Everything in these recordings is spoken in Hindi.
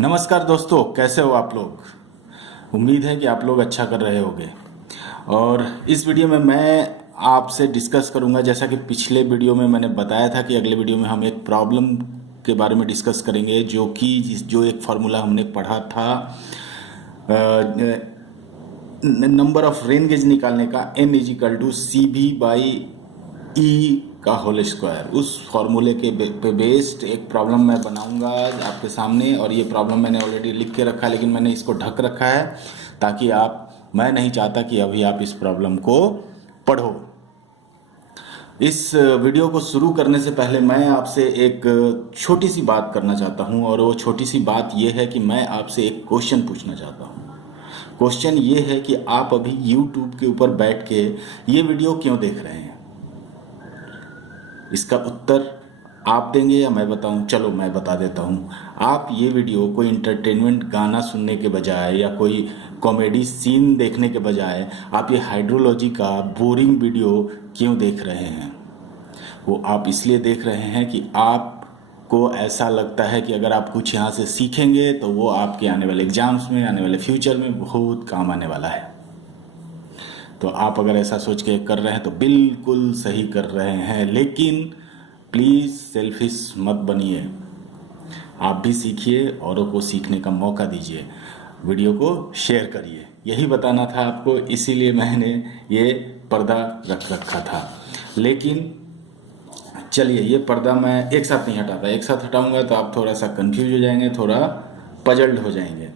नमस्कार दोस्तों, कैसे हो आप लोग। उम्मीद है कि आप लोग अच्छा कर रहे होंगे। और इस वीडियो में मैं आपसे डिस्कस करूंगा, जैसा कि पिछले वीडियो में मैंने बताया था कि अगले वीडियो में हम एक प्रॉब्लम के बारे में डिस्कस करेंगे, जो एक फार्मूला हमने पढ़ा था नंबर ऑफ रेन गेज निकालने का, n is equal to C B by E का होल स्क्वायर। उस फॉर्मूले के पे बेस्ड एक प्रॉब्लम मैं बनाऊंगा आज आपके सामने। और ये प्रॉब्लम मैंने ऑलरेडी लिख के रखा है, लेकिन मैंने इसको ढक रखा है ताकि मैं नहीं चाहता कि अभी आप इस प्रॉब्लम को पढ़ो। इस वीडियो को शुरू करने से पहले मैं आपसे एक छोटी सी बात करना चाहता हूं, और वो छोटी सी बात ये है कि मैं आपसे एक क्वेश्चन पूछना चाहता हूं। क्वेश्चन ये है कि आप अभी YouTube के ऊपर बैठ के ये वीडियो क्यों देख रहे हैं? इसका उत्तर आप देंगे या मैं बताऊं? चलो मैं बता देता हूं। आप ये वीडियो कोई इंटरटेनमेंट गाना सुनने के बजाय या कोई कॉमेडी सीन देखने के बजाय आप ये हाइड्रोलॉजी का बोरिंग वीडियो क्यों देख रहे हैं? वो आप इसलिए देख रहे हैं कि आपको ऐसा लगता है कि अगर आप कुछ यहाँ से सीखेंगे तो वो आपके आने वाले एग्जाम्स में, आने वाले फ्यूचर में बहुत काम आने वाला है। तो आप अगर ऐसा सोच के कर रहे हैं तो बिल्कुल सही कर रहे हैं, लेकिन प्लीज़ सेल्फिश मत बनिए। आप भी सीखिए, औरों को सीखने का मौका दीजिए, वीडियो को शेयर करिए। यही बताना था आपको, इसीलिए मैंने ये पर्दा रख रखा था। लेकिन चलिए, ये पर्दा मैं एक साथ नहीं हटाता। एक साथ हटाऊंगा तो आप थोड़ा सा कंफ्यूज हो जाएंगे, थोड़ा पजल्ड हो जाएंगे।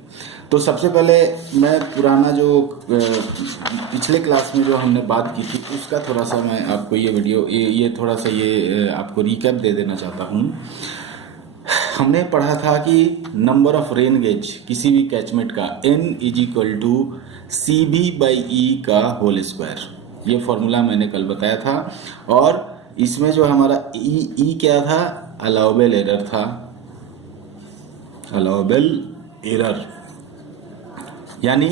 तो सबसे पहले मैं पुराना जो पिछले क्लास में जो हमने बात की थी उसका थोड़ा सा मैं आपको ये वीडियो ये थोड़ा सा ये आपको रिकैप दे देना चाहता हूँ। हमने पढ़ा था कि नंबर ऑफ रेन गेज किसी भी कैचमेंट का n is equal to C B by E का होल स्क्वायर। ये फॉर्मूला मैंने कल बताया था। और इसमें जो हमारा ई क्या था? अलाउबल एरर था। अलाउबल एरर यानी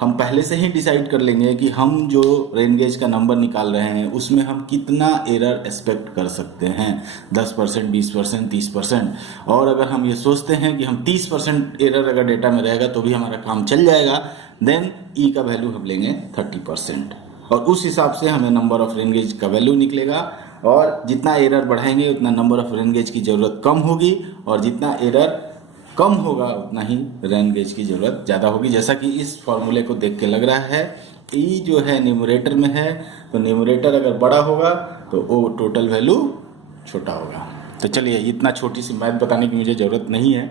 हम पहले से ही डिसाइड कर लेंगे कि हम जो रेन गेज का नंबर निकाल रहे हैं उसमें हम कितना एरर एक्सपेक्ट कर सकते हैं। 10%, 20%, 30%। और अगर हम ये सोचते हैं कि हम 30% एरर अगर डेटा में रहेगा तो भी हमारा काम चल जाएगा, देन ई का वैल्यू हम लेंगे 30%। और उस हिसाब से हमें नंबर ऑफ रेन गेज का वैल्यू निकलेगा। और जितना एरर बढ़ाएंगे उतना नंबर ऑफ रेन गेज की ज़रूरत कम होगी, और जितना एरर कम होगा उतना ही रेन गेज की ज़रूरत ज़्यादा होगी। जैसा कि इस फॉर्मूले को देख के लग रहा है, ई जो है न्यूमरेटर में है, तो न्यूमरेटर अगर बड़ा होगा तो वो टोटल वैल्यू छोटा होगा। तो चलिए, इतना छोटी सी मैथ बताने की मुझे ज़रूरत नहीं है,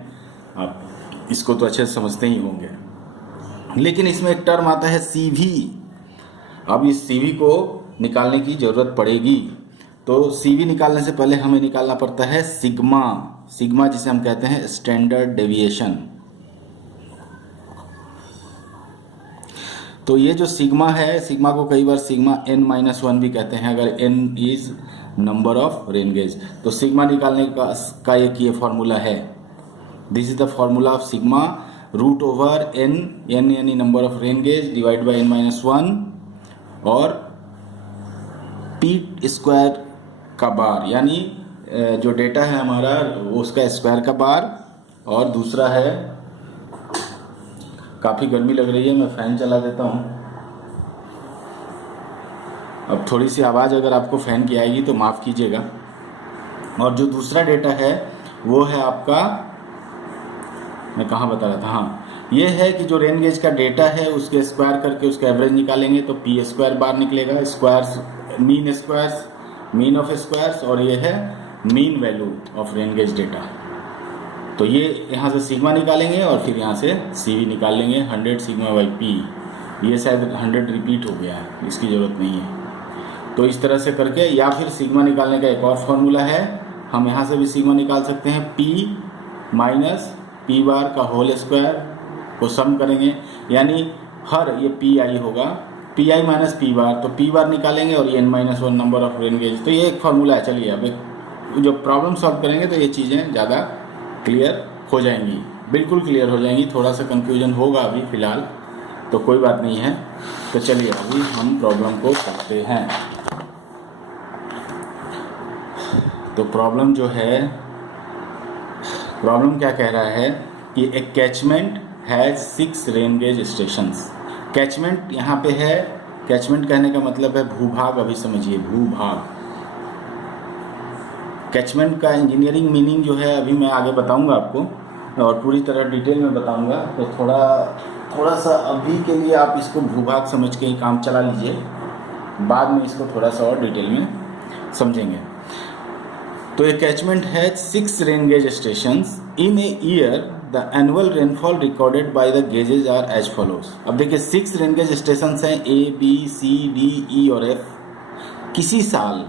आप इसको तो अच्छे से समझते ही होंगे। लेकिन इसमें एक टर्म आता है सी वी। अब इस सी वी को निकालने की ज़रूरत पड़ेगी। तो सी वी निकालने से पहले हमें निकालना पड़ता है सिग्मा। सिग्मा जिसे हम कहते हैं स्टैंडर्ड डेविएशन। तो ये जो सिग्मा है, सिग्मा को कई बार सिग्मा n-1 भी कहते हैं, अगर n is number of rain gauge. तो सिग्मा निकालने का एक ये फॉर्मूला है। This is the formula of sigma, root over n यानी number of rain gauge divide by n-1, और पी स्क्वायर का बार, यानी जो डेटा है हमारा उसका स्क्वायर का बार। और दूसरा है, काफ़ी गर्मी लग रही है, मैं फ़ैन चला देता हूँ। अब थोड़ी सी आवाज़ अगर आपको फ़ैन की आएगी तो माफ़ कीजिएगा। और जो दूसरा डेटा है वो है आपका, मैं कहाँ बता रहा था, हाँ, ये है कि जो रेन गेज का डेटा है उसके स्क्वायर करके उसका एवरेज निकालेंगे तो पी स्क्वायर बार निकलेगा। स्क्वायर्स मीन ऑफ स्क्वायर्स, और ये है mean value of rain gauge data. तो ये यहाँ से सिग्मा निकालेंगे और फिर यहाँ से सी वी निकाल लेंगे, 100 सिग्मा बाई पी। ये शायद 100 रिपीट हो गया है, इसकी ज़रूरत नहीं है। तो इस तरह से करके, या फिर सिग्मा निकालने का एक और फॉर्मूला है, हम यहाँ से भी सिग्मा निकाल सकते हैं। पी माइनस पी बार का होल स्क्वायर को सम करेंगे, यानी हर ये पी आई होगा, पी आई माइनस पी बार, तो पी बार निकालेंगे और ये n-1 number of rain gauge. तो ये एक फॉर्मूला है। चलिए, अब जो प्रॉब्लम सॉल्व करेंगे तो ये चीज़ें ज़्यादा क्लियर हो जाएंगी, बिल्कुल क्लियर हो जाएंगी। थोड़ा सा कन्फ्यूजन होगा अभी फ़िलहाल, तो कोई बात नहीं है। तो चलिए अभी हम प्रॉब्लम को करते हैं। तो प्रॉब्लम जो है, प्रॉब्लम क्या कह रहा है कि एक catchment has 6 rain gauge stations. Catchment यहाँ पे है, कैचमेंट कहने का मतलब है भूभाग। अभी समझिए भूभाग। कैचमेंट का इंजीनियरिंग मीनिंग जो है अभी मैं आगे बताऊंगा आपको और पूरी तरह डिटेल में बताऊंगा। तो थोड़ा सा अभी के लिए आप इसको भूभाग समझ के ही काम चला लीजिए, बाद में इसको थोड़ा सा और डिटेल में समझेंगे। तो a catchment has 6 rain gauge stations in a year. The annual rainfall recorded by the gauges are as follows. अब देखिए 6 रेन गेज स्टेशंस हैं, A B C D E और एफ। किसी साल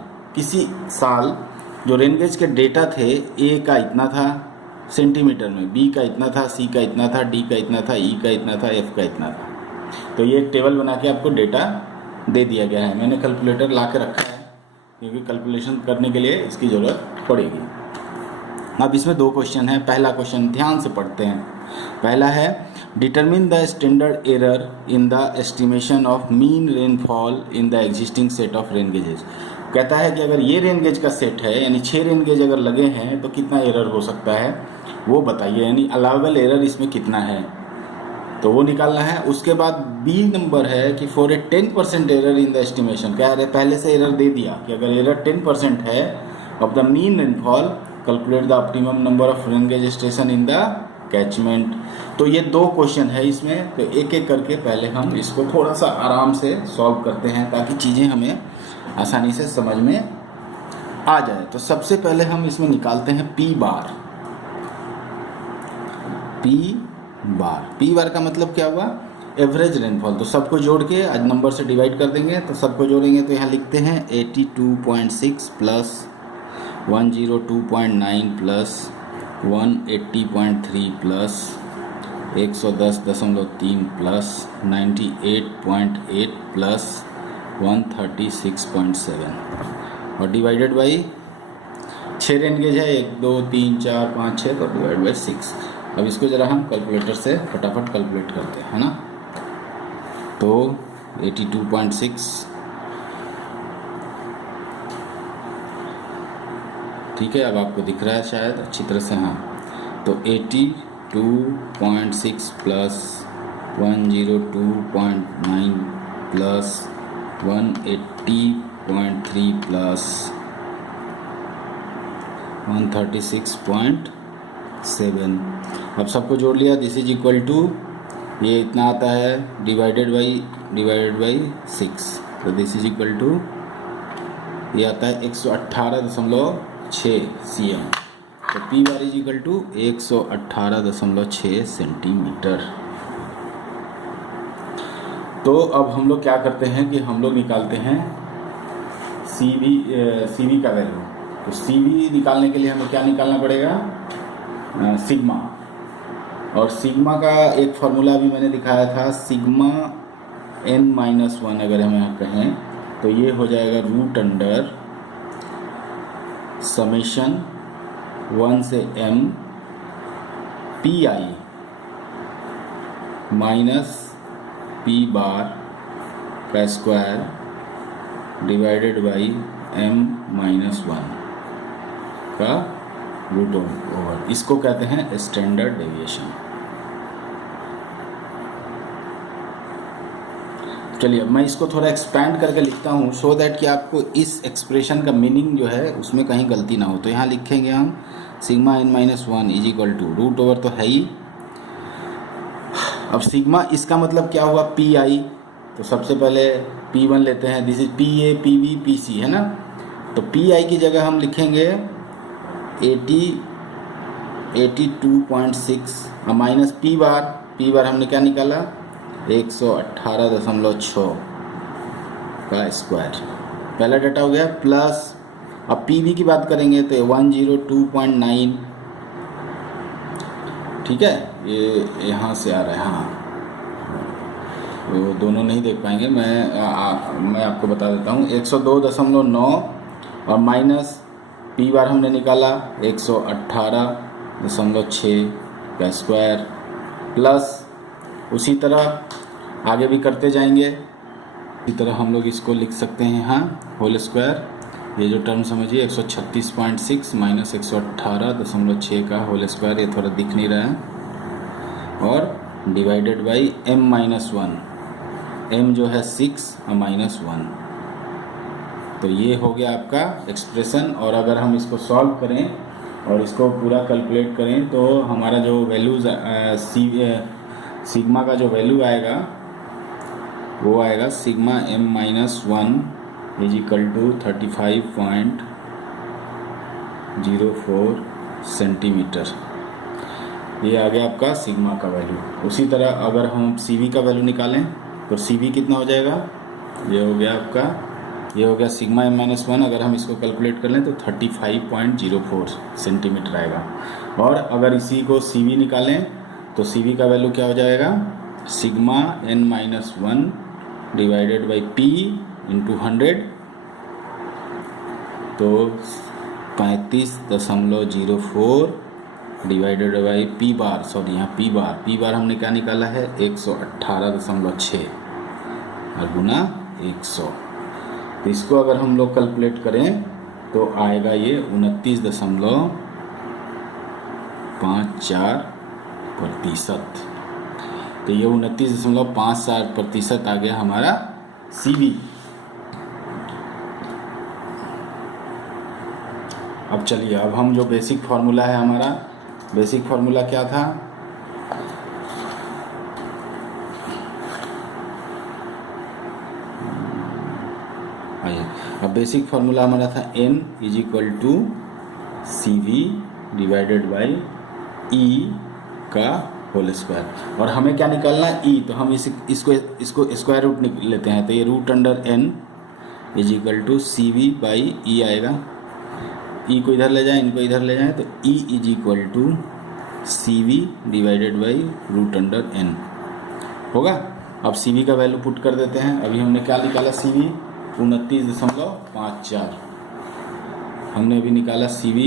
जो रेन गेज के डेटा थे, ए का इतना था सेंटीमीटर में, बी का इतना था, सी का इतना था, डी का इतना था, ई का इतना था, एफ का इतना था। तो ये एक टेबल बना के आपको डेटा दे दिया गया है। मैंने कैलकुलेटर ला के रखा है क्योंकि कैलकुलेशन करने के लिए इसकी ज़रूरत पड़ेगी। अब इसमें 2 क्वेश्चन है। पहला क्वेश्चन ध्यान से पढ़ते हैं। पहला है determine the standard error in the estimation of mean rainfall in the existing set of rain gauges. कहता है कि अगर ये रेन गेज का सेट है, यानी 6 रेन गेज अगर लगे हैं तो कितना एरर हो सकता है वो बताइए, यानी अलाउबल एरर इसमें कितना है, तो वो निकालना है। उसके बाद बी नंबर है कि for a 10% error in the estimation. कह रहे पहले से एरर दे दिया कि अगर एरर 10% है of the mean rainfall, calculate the optimum number of rain gauge station in the catchment. तो ये 2 क्वेश्चन है इसमें, तो एक एक करके पहले हम इसको थोड़ा सा आराम से सॉल्व करते हैं ताकि चीज़ें हमें आसानी से समझ में आ जाए। तो सबसे पहले हम इसमें निकालते हैं पी बार। पी बार का मतलब क्या हुआ, एवरेज रेनफॉल। तो सबको जोड़ के आज नंबर से डिवाइड कर देंगे, तो सबको जोड़ेंगे तो यहाँ लिखते हैं 82.6 plus 102.9 plus 180.3 plus 110.3 plus 98.8 plus 136.7 और डिवाइडेड बाई 6 रेन गेज है, 1 2 3 4 5 6, तो डिवाइड बाई 6। अब इसको ज़रा हम कैलकुलेटर से फटाफट कैलकुलेट करते हैं, है ना। तो 82.6, ठीक है, अब आपको दिख रहा है शायद अच्छी तरह से। हाँ, तो 82.6 प्लस 102.9 प्लस 180.3 प्लस 136.7। अब सबको जोड़ लिया, दिस इज इक्वल टू ये इतना आता है डिवाइडेड बाई 6, तो दिस इज इक्वल टू ये आता है 118.6 cm। तो P bar is equal to 118.6 centimetre. तो अब हम लोग क्या करते हैं कि हम लोग निकालते हैं सी वी का वैल्यू। तो सी वी निकालने के लिए हमें क्या निकालना पड़ेगा, सिग्मा। और सिग्मा का एक फार्मूला भी मैंने दिखाया था, सिग्मा n-1 अगर हम यहाँ कहें तो ये हो जाएगा रूट अंडर समेशन 1 से m P I minus P बार का स्क्वायर डिवाइडेड बाई m-1 का रूट ओवर। इसको कहते हैं स्टैंडर्ड डेविएशन। चलिए अब मैं इसको थोड़ा एक्सपैंड करके लिखता हूँ सो दैट कि आपको इस एक्सप्रेशन का मीनिंग जो है उसमें कहीं गलती ना हो। तो यहाँ लिखेंगे हम sigma n-1 is equal to root over तो है ही। अब सिग्मा इसका मतलब क्या हुआ, पी आई। तो सबसे पहले P1 लेते हैं, this is PA PB PC है ना। तो पी आई की जगह हम लिखेंगे 82.6 माइनस पी बार हमने क्या निकाला 118.6 का स्क्वायर, पहला डाटा हो गया, प्लस अब पीबी की बात करेंगे तो 102.9, ठीक है, ये यहाँ से आ रहा है। हाँ, तो दोनों नहीं देख पाएंगे, मैं आपको बता देता हूँ 102.9 और माइनस पी बार हमने निकाला 118.6 का स्क्वायर, प्लस उसी तरह आगे भी करते जाएंगे। इसी तरह हम लोग इसको लिख सकते हैं यहाँ होल स्क्वायर, ये जो टर्म समझिए 136.6 माइनस 118.6 का होल स्क्वायर, ये थोड़ा दिख नहीं रहा है, और डिवाइडेड बाई m-1, m जो है 6 और -1। तो ये हो गया आपका एक्सप्रेशन। और अगर हम इसको सॉल्व करें और इसको पूरा कैलकुलेट करें तो हमारा जो वैल्यूज सिग्मा का जो वैल्यू आएगा वो आएगा sigma m-1 is equal to 35.04 centimetre. ये आ गया आपका सिग्मा का वैल्यू। उसी तरह अगर हम CV का वैल्यू निकालें तो CV कितना हो जाएगा, ये हो गया आपका, ये हो गया सिग्मा m-1। अगर हम इसको कैलकुलेट कर लें तो 35.04 सेंटीमीटर आएगा। और अगर इसी को CV निकालें तो CV का वैल्यू क्या हो जाएगा, sigma n-1 divided by P into 100, तो 35.04 divided by P bar, sorry यहाँ P बार हमने क्या निकाला है 118.6 और गुना 100। तो इसको अगर हम लोग कैलकुलेट करें तो आएगा ये 29.54%। तो ये 29.54% आ गया हमारा CV। अब चलिए, अब हम जो बेसिक फार्मूला है हमारा, बेसिक फार्मूला क्या था, आइए, अब बेसिक फार्मूला हमारा था n is equal to CV divided by E का होल स्क्वायर। और हमें क्या निकालना है, E। तो हम इसको स्क्वायर रूट लेते हैं, तो ये root under n is equal to CV by E आएगा। E को इधर ले जाएं, इनको इधर ले जाएं, तो E is equal to CV divided by root under n होगा। अब CV का वैल्यू पुट कर देते हैं। अभी हमने क्या निकाला, CV 29.54 हमने अभी निकाला CV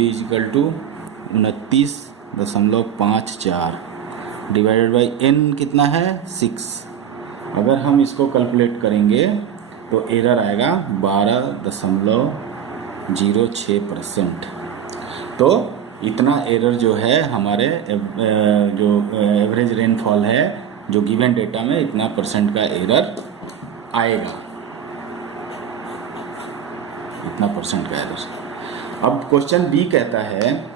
is equal to 29.54 divided by n कितना है 6। अगर हम इसको कैलकुलेट करेंगे तो एरर आएगा 12.06%। तो इतना एरर जो है हमारे जो एवरेज रेनफॉल है जो गिवन डेटा में, इतना % का एरर आएगा, इतना % का एरर। अब क्वेश्चन बी कहता है,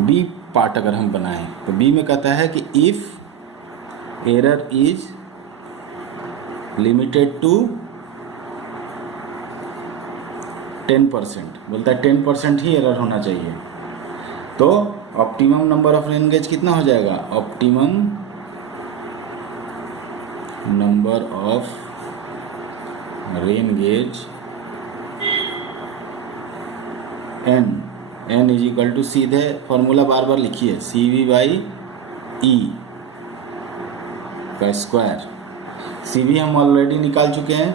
बी पार्ट अगर हम बनाएं तो बी में कहता है कि if error is limited to 10%, बोलता है 10% ही एरर होना चाहिए, तो optimum number of rain gauge कितना हो जाएगा, optimum number of rain gauge n is equal to, सीधे फॉर्मूला बार बार लिखिए, CV बाई E का स्क्वायर। CV हम ऑलरेडी निकाल चुके हैं,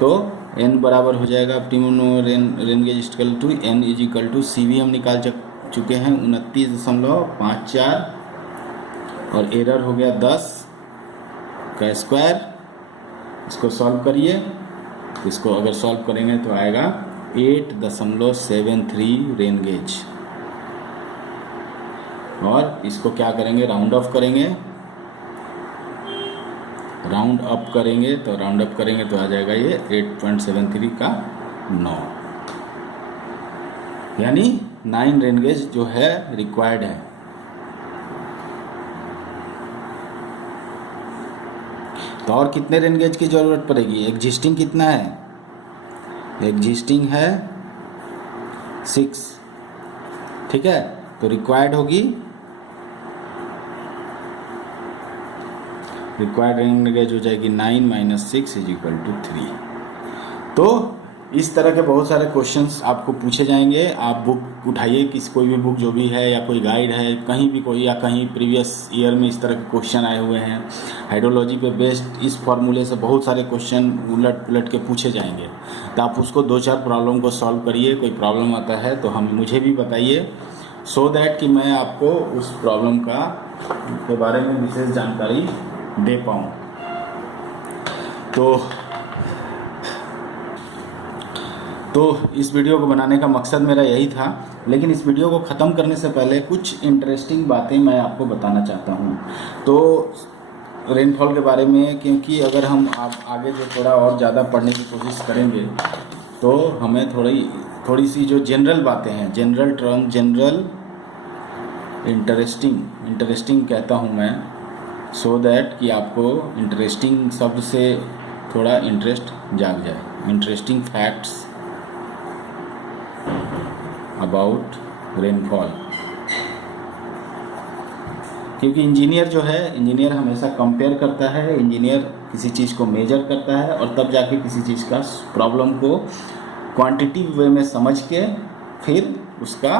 तो n बराबर हो जाएगा optimum rain gauge equal to n is equal to CV हम निकाल चुके हैं 29.54 और एरर हो गया 10 का स्क्वायर। इसको सॉल्व करिए, इसको अगर सॉल्व करेंगे तो आएगा 8.73 रेन गेज। और इसको क्या करेंगे, राउंड ऑफ करेंगे, राउंड अप करेंगे, तो राउंड अप करेंगे तो आ जाएगा ये 8.73 का 9, यानी 9 रेन गेज जो है रिक्वायर्ड है। तो और कितने रेन गेज की ज़रूरत पड़ेगी, एग्जिस्टिंग कितना है, एग्जिस्टिंग है 6, ठीक है, तो रिक्वायर्ड होगी, रिक्वायर्ड रेन गेज हो जाएगी 9 - 6 इज इक्वल टू 3। तो इस तरह के बहुत सारे क्वेश्चंस आपको पूछे जाएंगे। आप बुक उठाइए, किसी कोई भी बुक जो भी है या कोई गाइड है कहीं भी कोई, या कहीं प्रीवियस ईयर में इस तरह के क्वेश्चन आए हुए हैं हाइड्रोलॉजी पे बेस्ड, इस फॉर्मूले से बहुत सारे क्वेश्चन उलट पुलट के पूछे जाएंगे। तो आप उसको 2-4 प्रॉब्लम को सॉल्व करिए। कोई प्रॉब्लम आता है तो मुझे भी बताइए, सो दैट कि मैं आपको उस प्रॉब्लम के बारे में विशेष जानकारी दे पाऊँ। तो तो इस वीडियो को बनाने का मकसद मेरा यही था, लेकिन इस वीडियो को ख़त्म करने से पहले कुछ इंटरेस्टिंग बातें मैं आपको बताना चाहता हूँ। तो रेनफॉल के बारे में, क्योंकि अगर हम आगे जो थोड़ा और ज़्यादा पढ़ने की कोशिश करेंगे तो हमें थोड़ी सी जो जनरल बातें हैं, जनरल टर्म, जनरल इंटरेस्टिंग कहता हूँ मैं, सो दैट कि आपको इंटरेस्टिंग शब्द से थोड़ा इंटरेस्ट जाग जाए। Interesting facts about rainfall. क्योंकि इंजीनियर जो है, इंजीनियर हमेशा कंपेयर करता है, इंजीनियर किसी चीज़ को मेजर करता है और तब जाके किसी चीज़ का प्रॉब्लम को क्वांटिटिव वे में समझ के फिर उसका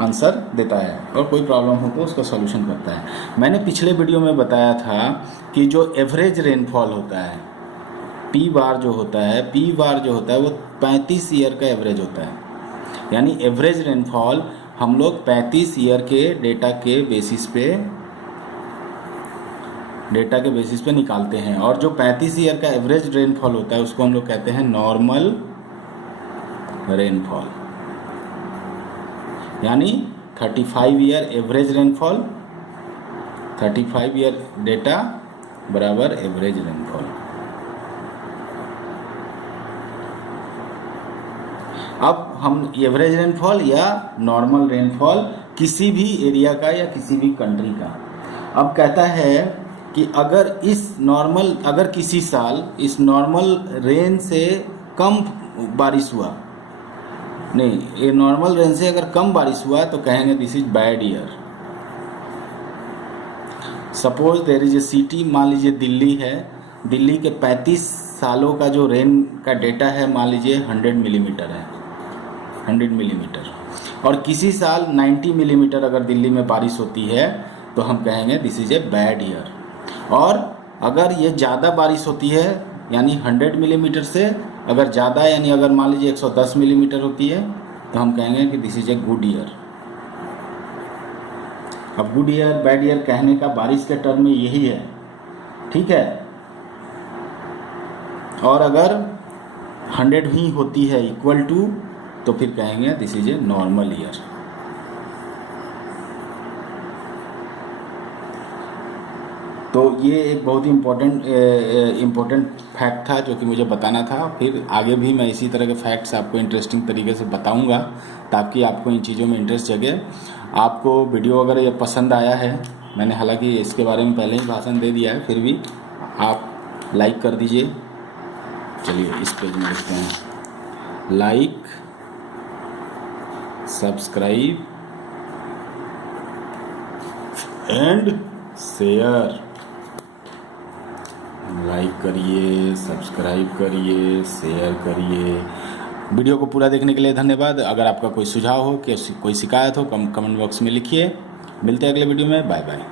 आंसर देता है, और कोई प्रॉब्लम हो तो उसका सॉल्यूशन करता है। मैंने पिछले वीडियो में बताया था कि जो एवरेज रेनफॉल होता है, पी बार जो होता है वो 35 ईयर का एवरेज होता है। यानी एवरेज रेनफॉल हम लोग 35 ईयर के डेटा के बेसिस पे निकालते हैं, और जो 35 ईयर का एवरेज रेनफॉल होता है उसको हम लोग कहते हैं नॉर्मल रेनफॉल। यानी 35 year average rainfall, 35 year data बराबर एवरेज रेनफॉल। अब हम एवरेज रेनफॉल या नॉर्मल रेनफॉल किसी भी एरिया का या किसी भी कंट्री का, अब कहता है कि अगर किसी साल इस नॉर्मल रेन से कम बारिश हुआ, नहीं, ये नॉर्मल रेन से अगर कम बारिश हुआ तो कहेंगे this is bad year. Suppose there is a city, मान लीजिए दिल्ली है, दिल्ली के 35 सालों का जो रेन का डेटा है मान लीजिए 100 मिलीमीटर है, 100 मिलीमीटर, और किसी साल 90 मिलीमीटर अगर दिल्ली में बारिश होती है तो हम कहेंगे this is a bad year. और अगर ये ज़्यादा बारिश होती है, यानी 100 मिलीमीटर से अगर ज़्यादा, यानी अगर मान लीजिए 110 मिलीमीटर होती है तो हम कहेंगे कि this is a good year. अब गुड ईयर बैड ईयर कहने का बारिश के टर्म में यही है, ठीक है। और अगर 100 ही होती है इक्वल टू, तो फिर कहेंगे this is a normal year. तो ये एक बहुत ही इम्पोर्टेंट फैक्ट था जो कि मुझे बताना था। फिर आगे भी मैं इसी तरह के फैक्ट्स आपको इंटरेस्टिंग तरीके से बताऊंगा ताकि आपको इन चीज़ों में इंटरेस्ट जगे। आपको वीडियो अगर ये पसंद आया है, मैंने हालांकि इसके बारे में पहले ही भाषण दे दिया है, फिर भी आप लाइक कर दीजिए। चलिए इस पेज में लिखते हैं, like, subscribe and share. Like करिए, सब्सक्राइब करिए, शेयर करिए। वीडियो को पूरा देखने के लिए धन्यवाद। अगर आपका कोई सुझाव हो, कोई शिकायत हो, कमेंट बॉक्स में लिखिए। मिलते हैं अगले वीडियो में। Bye bye.